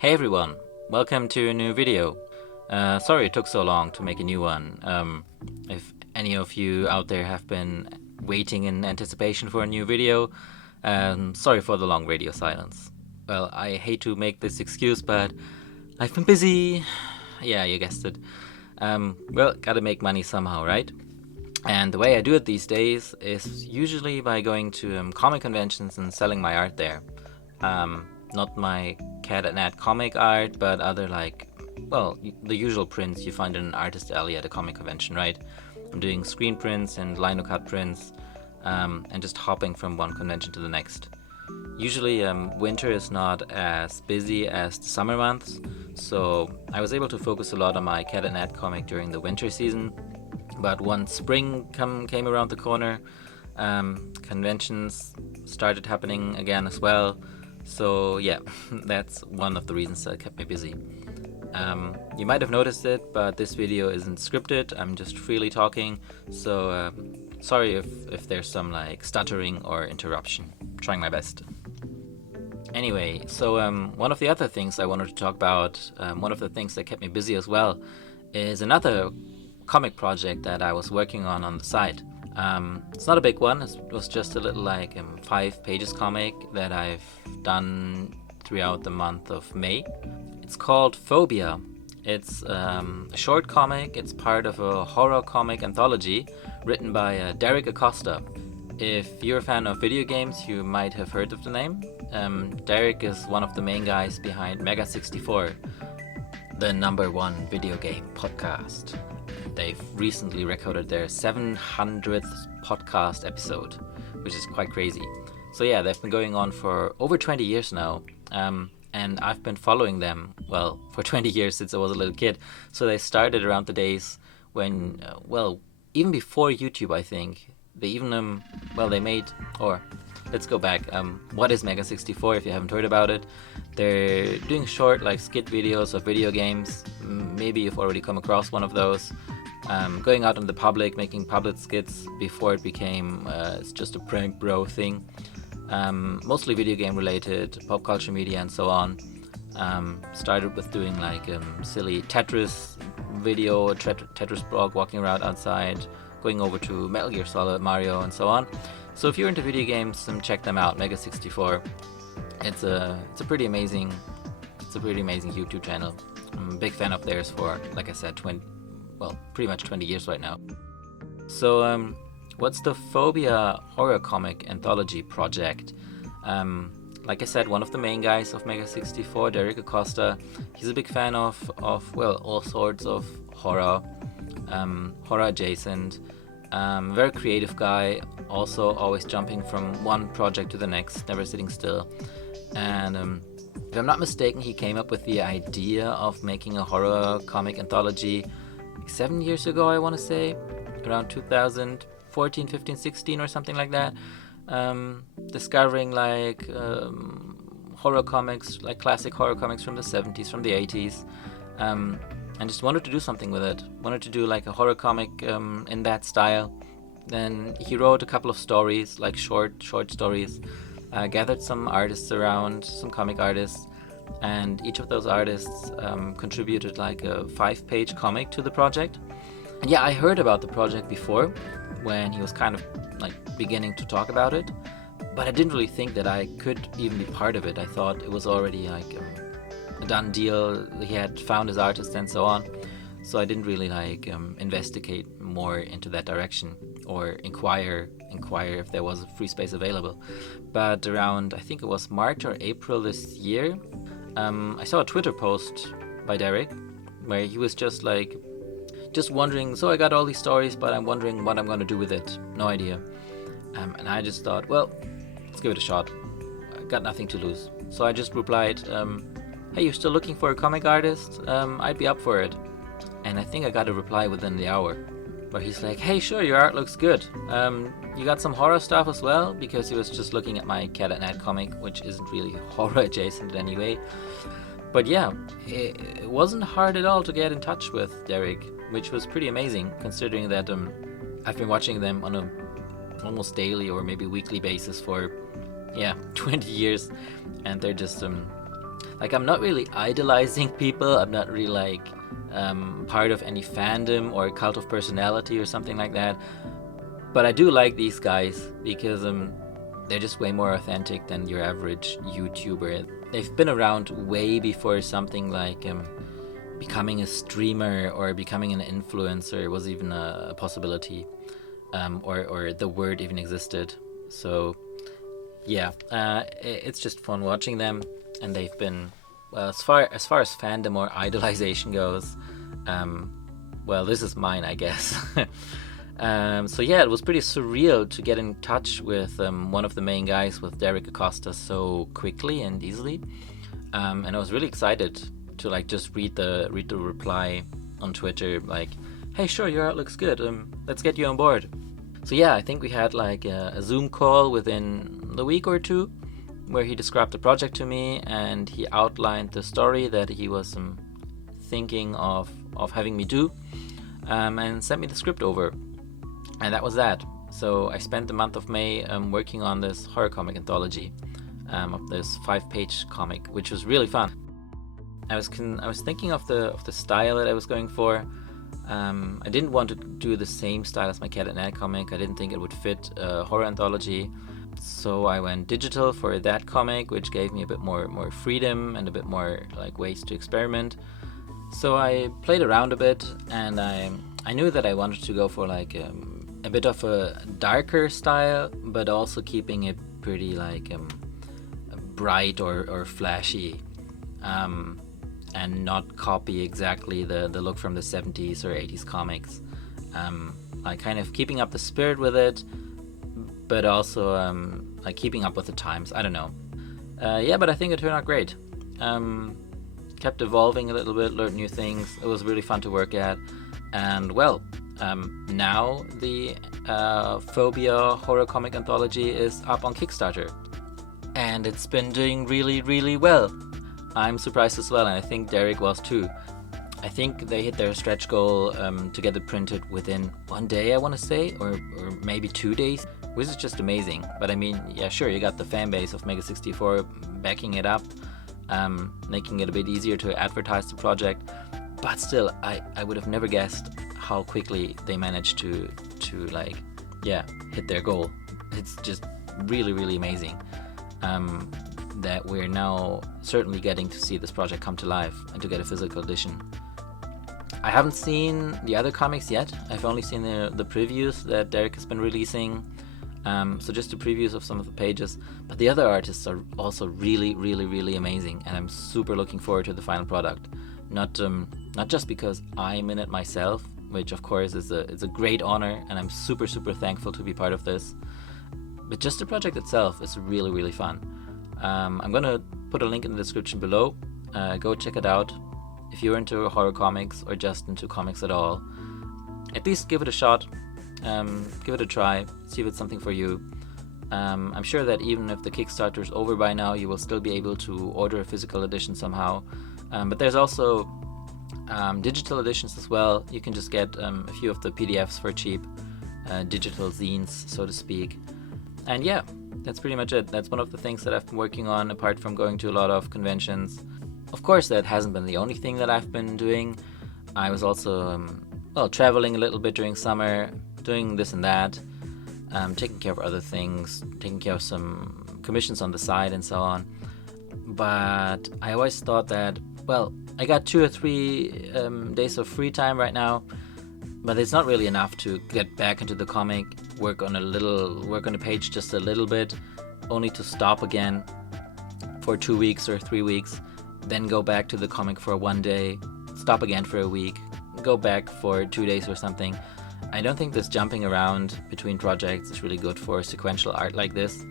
Hey everyone, welcome to a new video. Sorry it took so long to make a new one. If any of you out there have been waiting in anticipation for a new video, sorry for the long radio silence. Well, I hate to make this excuse, but I've been busy. Yeah, you guessed it. Well, gotta make money somehow, right? And the way I do it these days is usually by going to comic conventions and selling my art there. Not my cat and ant comic art, but other the usual prints you find in an artist alley at a comic convention, right? I'm doing screen prints and lino cut prints, and just hopping from one convention to the next. Usually winter is not as busy as the summer months, so I was able to focus a lot on my cat and ant comic during the winter season. But once spring came around the corner, conventions started happening again as well. So yeah, that's one of the reasons that kept me busy. You might have noticed it, but this video isn't scripted. I'm just freely talking, so sorry if there's some stuttering or interruption. I'm trying my best. Anyway, so one of the other things I wanted to talk about, one of the things that kept me busy as well, is another comic project that I was working on the side. It's not a big one. It was just a little 5 pages comic that I've done throughout the month of May. It's called FOBIA. It's a short comic. It's part of a horror comic anthology written by Derrick Acosta. If you're a fan of video games, you might have heard of the name. Derrick is one of the main guys behind Mega 64, the #1 video game podcast. They've recently recorded their 700th podcast episode, which is quite crazy. So yeah, they've been going on for over 20 years now, and I've been following them, well, for 20 years since I was a little kid. So they started around the days when, even before YouTube, I think. They even, they made, or let's go back. What is Mega 64 if you haven't heard about it? They're doing short skit videos of video games. Maybe you've already come across one of those. Going out in the public, making public skits before it became it's just a prank bro thing. Mostly video game related, pop culture media and so on. Started with doing silly Tetris video, Tetris blog, walking around outside, going over to Metal Gear Solid, Mario and so on. So if you're into video games, check them out, Mega 64. It's a pretty amazing YouTube channel. I'm a big fan of theirs for, like I said, pretty much 20 years right now. So what's the FOBIA Horror Comic Anthology project? Like I said, one of the main guys of Mega 64, Derrick Acosta, he's a big fan of all sorts of horror, horror adjacent. Very creative guy, also always jumping from one project to the next, never sitting still. And if I'm not mistaken, he came up with the idea of making a horror comic anthology 7 years ago, I want to say, around 2014, 15, 16 or something like that. Discovering horror comics, classic horror comics from the 70s, from the 80s. And just wanted to do something with it. Wanted to do a horror comic in that style. Then he wrote a couple of stories, short stories. Gathered some artists around, some comic artists, and each of those artists contributed a 5-page comic to the project. And yeah, I heard about the project before when he was kind of beginning to talk about it, but I didn't really think that I could even be part of it. I thought it was already a done deal. He had found his artist and so on, so I didn't really investigate more into that direction or inquire if there was a free space available. But around, I think it was March or April this year, I saw a Twitter post by Derrick where he was just wondering, so I got all these stories, but I'm wondering what I'm going to do with it. No idea. And I just thought, well, let's give it a shot. I got nothing to lose. So I just replied, hey, you're still looking for a comic artist? I'd be up for it. And I think I got a reply within the hour where he's like, hey, sure, your art looks good. You got some horror stuff as well? Because he was just looking at my cat and ant comic, which isn't really horror adjacent in any way. But yeah, it wasn't hard at all to get in touch with Derrick, which was pretty amazing considering that I've been watching them on a almost daily or maybe weekly basis for 20 years, and they're just Like, I'm not really idolizing people. I'm not really like part of any fandom or cult of personality or something like that. But I do like these guys because they're just way more authentic than your average YouTuber. They've been around way before something like becoming a streamer or becoming an influencer was even a possibility, or the word even existed. So yeah, it's just fun watching them, and they've been, well, as far as fandom or idolization goes, well, this is mine, I guess. So yeah, it was pretty surreal to get in touch with one of the main guys, with Derrick Acosta, so quickly and easily, and I was really excited to like just read the reply on Twitter, like, hey, sure, your art looks good, let's get you on board. So yeah, I think we had like a Zoom call within the week or two, where he described the project to me, and he outlined the story that he was thinking of having me do, and sent me the script over. And that was that. So I spent the month of May working on this horror comic anthology, of this 5-page comic, which was really fun. I was thinking of the style that I was going for. I didn't want to do the same style as my Cat and Nat comic. I didn't think it would fit a horror anthology. So I went digital for that comic, which gave me a bit more freedom and a bit more like ways to experiment. So I played around a bit, and I knew that I wanted to go for like a bit of a darker style, but also keeping it pretty like bright or flashy, and not copy exactly the look from the 70s or 80s comics. Like kind of keeping up the spirit with it, but also like keeping up with the times. I don't know. Yeah, but I think it turned out great. Kept evolving a little bit, learned new things. It was really fun to work at. And well, now the FOBIA Horror Comic Anthology is up on Kickstarter, and it's been doing really, really well. I'm surprised as well, and I think Derrick was too. I think they hit their stretch goal to get it printed within 1 day, I want to say, or maybe 2 days, which is just amazing. But I mean, yeah, sure, you got the fan base of Mega64 backing it up, making it a bit easier to advertise the project. But still, I would have never guessed how quickly they managed to like, yeah, hit their goal. It's just really, really amazing that we're now certainly getting to see this project come to life and to get a physical edition. I haven't seen the other comics yet. I've only seen the previews that Derrick has been releasing, so just the previews of some of the pages. But the other artists are also really, really, really amazing, and I'm super looking forward to the final product. Not just because I'm in it myself, which of course is a great honor, and I'm super, super thankful to be part of this, but just the project itself is really, really fun. I'm gonna put a link in the description below. Go check it out. If you're into horror comics or just into comics at all, at least give it a shot, give it a try, see if it's something for you. I'm sure that even if the Kickstarter is over by now, you will still be able to order a physical edition somehow. But there's also digital editions as well. You can just get a few of the PDFs for cheap, digital zines, so to speak. And yeah, that's pretty much it. That's one of the things that I've been working on, apart from going to a lot of conventions. Of course, that hasn't been the only thing that I've been doing. I was also, traveling a little bit during summer, doing this and that, taking care of other things, taking care of some commissions on the side and so on. But I always thought that, well, I got 2 or 3 days of free time right now, but it's not really enough to get back into the comic, work on the page just a little bit, only to stop again for 2 weeks or 3 weeks, then go back to the comic for 1 day, stop again for a week, go back for 2 days or something. I don't think this jumping around between projects is really good for sequential art like this,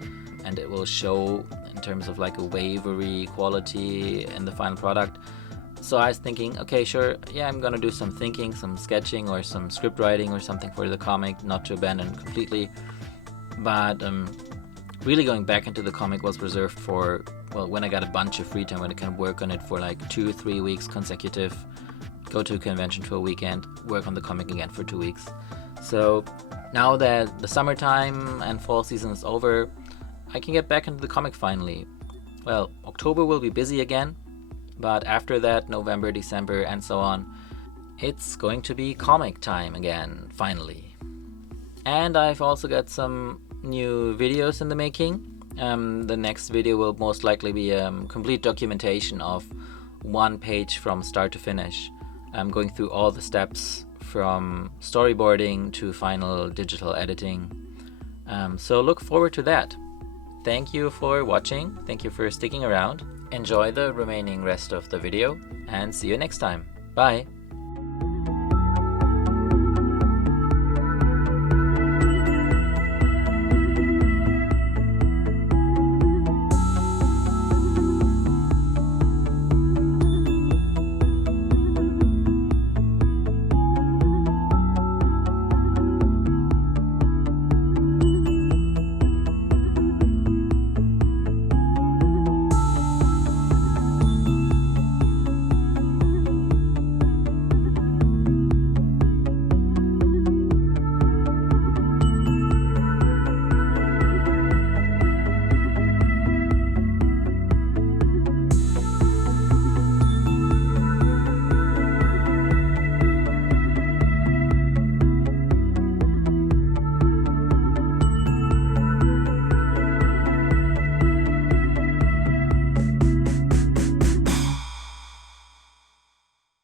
and it will show in terms of like a wavery quality in the final product. So I was thinking, okay, sure, yeah, I'm gonna do some thinking, some sketching, or some script writing or something for the comic, not to abandon completely. But really going back into the comic was reserved for, well, when I got a bunch of free time, when I can work on it for like 2 or 3 weeks consecutive, go to a convention for a weekend, work on the comic again for 2 weeks. So now that the summertime and fall season is over, I can get back into the comic finally. Well, October will be busy again, But after that, November, December, and so on, it's going to be comic time again, finally. And I've also got some new videos in the making. The next video will most likely be a complete documentation of one page from start to finish. I'm going through all the steps from storyboarding to final digital editing. So look forward to that. Thank you for watching. Thank you for sticking around. Enjoy the remaining rest of the video and see you next time. Bye!